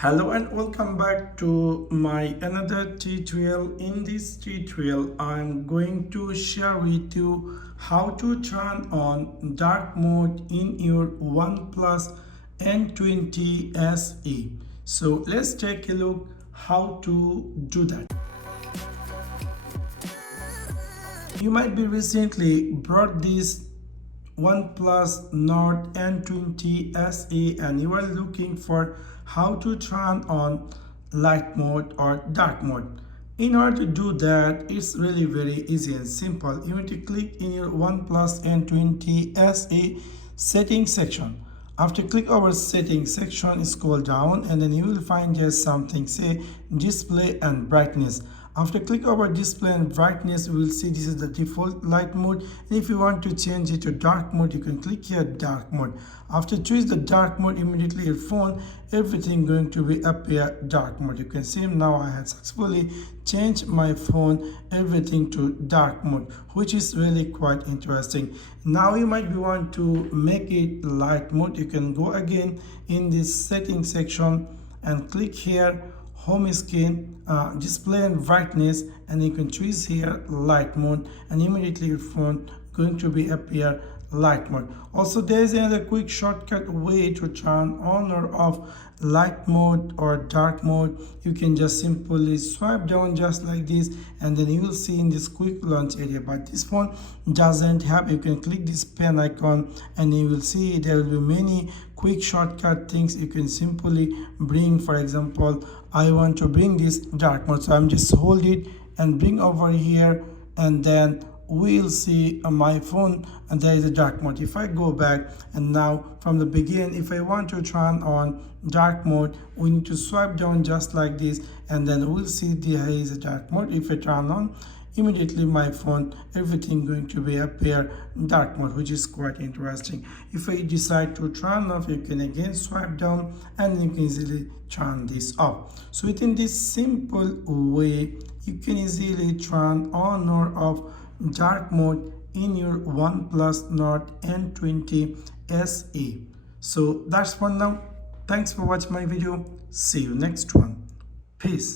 Hello and welcome back to my another tutorial. In this tutorial I'm going to share with you how to turn on dark mode in your OnePlus N20 SE. So let's take a look how to do that. You might be recently brought this OnePlus Nord N20 SE and you are looking for how to turn on light mode or dark mode. In order to do that, it's really very easy and simple. You need to click in your OnePlus N20 SE settings section. After click over settings section, scroll down and then you will find just something say display and brightness. After click over display and brightness, you will see this is the default light mode. And if you want to change it to dark mode, you can click here dark mode. After choose the dark mode, immediately your phone, everything going to be appear dark mode. You can see now I had successfully changed my phone everything to dark mode, which is really quite interesting. Now you might be want to make it light mode. You can go again in this settings section and click here home screen, display and brightness, and you can choose here light mode, and immediately your phone going to be appear light mode. Also there is another quick shortcut way to turn on or off light mode or dark mode. You can just simply swipe down just like this and then you will see in this quick launch area, but this phone doesn't have. You can click this pen icon and you will see there will be many quick shortcut things you can simply bring. For example, I want to bring this dark mode, so I'm just hold it and bring over here, and then we'll see my phone and there is a dark mode. If I go back and now from the beginning, if I want to turn on dark mode, we need to swipe down just like this and then we'll see there is a dark mode. If I turn on, immediately my phone everything going to be appear dark mode, which is quite interesting. If I decide to turn off, you can again swipe down and you can easily turn this off. So within this simple way, you can easily turn on or off dark mode in your OnePlus Nord N20 SE. So that's one now. Thanks for watching my video. See you next one. Peace.